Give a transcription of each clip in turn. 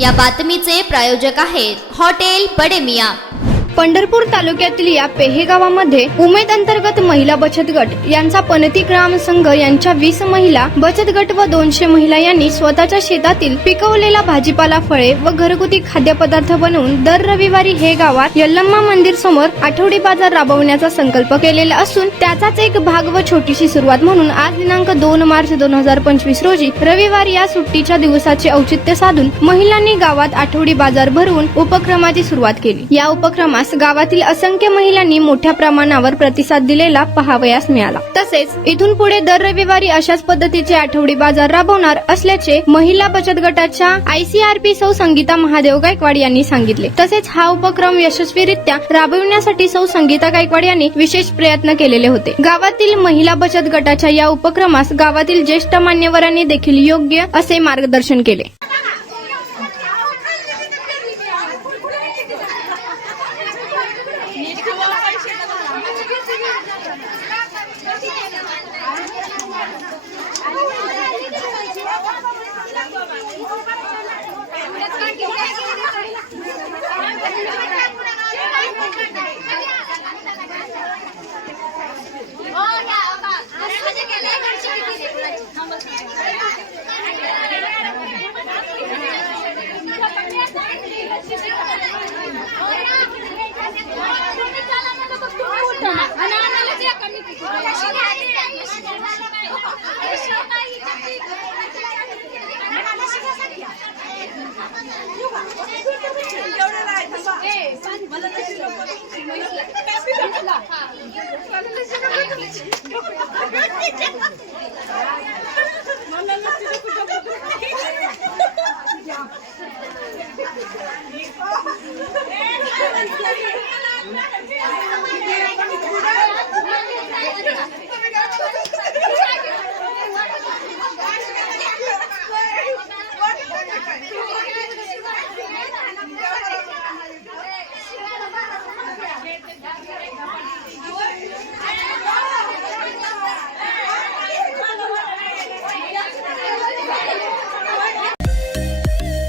या बातमीचे प्रायोजक आहेत हॉटेल बडे मियां। पंढरपूर तालुक्यातील या पेहे गावामध्ये उमेद अंतर्गत महिला बचत गट यांचा पनती ग्राम संघ यांच्या 20 महिला बचत गट व 200 महिला यांनी स्वतःच्या शेतातील पिकवलेला भाजीपाला, फळे व घरगुती खाद्यपदार्थ बनवून दर रविवारी हे गावात यल्लम्मा मंदिर समोर आठवडी बाजार राबवण्याचा संकल्प केलेला असून त्याचाच एक भाग व छोटीशी सुरुवात म्हणून आज दिनांक 2 मार्च 2025 रोजी रविवारी या सुट्टीच्या दिवसाचे औचित्य साधून महिलांनी गावात आठवडी बाजार भरवून उपक्रमाची सुरुवात केली। या उपक्रमास गावातील असंख्य महिलांनी मोठ्या प्रमाणावर प्रतिसाद दिलेला पाहावयास मिळाला। तसेच इथून पुढे दर रविवारी अशाच पद्धतीचे आठवडी बाजार राबवणार असल्याचे महिला बचत गटाच्या ICRP सौ संगीता महादेव गायकवाड यांनी सांगितले। तसेच हा उपक्रम यशस्वीरित्या राबविण्यासाठी सौ संगीता गायकवाड यांनी विशेष प्रयत्न केलेले होते। गावातील महिला बचत गटाच्या या उपक्रमास गावातील ज्येष्ठ मान्यवरांनी देखील योग्य असे मार्गदर्शन केले।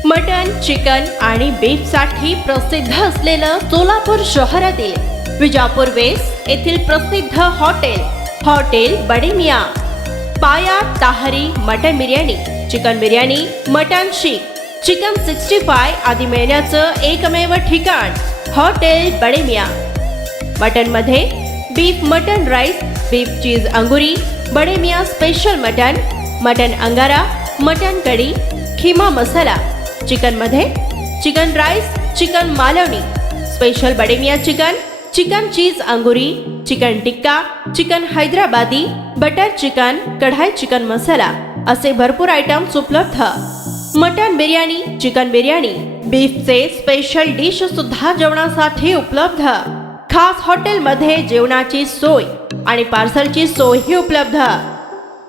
मटन, चिकन आणि बीफ साठी प्रसिद्ध असलेलं सोलापूर शहरातील विजापूर वेस्ट येथील प्रसिद्ध hotel Bade Miyan. Paya, tahari, mutton biryani, chicken biryani, mutton seekh, chicken 65 आदी मिळण्याचं एकमेव ठिकाण हॉटेल बडे मियां। मटन मध्ये beef mutton rice, beef cheese angoori, Bade Miyan special mutton, mutton अंगारा, मटन कढी, खिमा मसाला। चिकन मध्ये chicken rice, chicken Malvani, special Bade Miyan chicken, chicken cheese angoori, chicken tikka, chicken Hyderabadi, butter chicken, kadai chicken masala असे भरपूर आयटम्स उपलब्ध। मटन बिर्याणी, चिकन बिर्याणी, बीफचे स्पेशल डिश सुद्धा जेवणासाठी उपलब्ध। खास हॉटेलमध्ये जेवणाची सोय आणि पार्सलची सोयही उपलब्ध।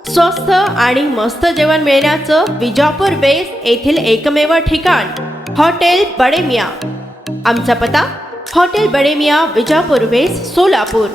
स्वस्त आणि मस्त जेवण मिळण्याचं विजापूर वेस्ट येथील एकमेव ठिकाण हॉटेल बडे मियां। आमचा पत्ता हॉटेल बडे मियां, विजापूर वेस्ट, सोलापूर।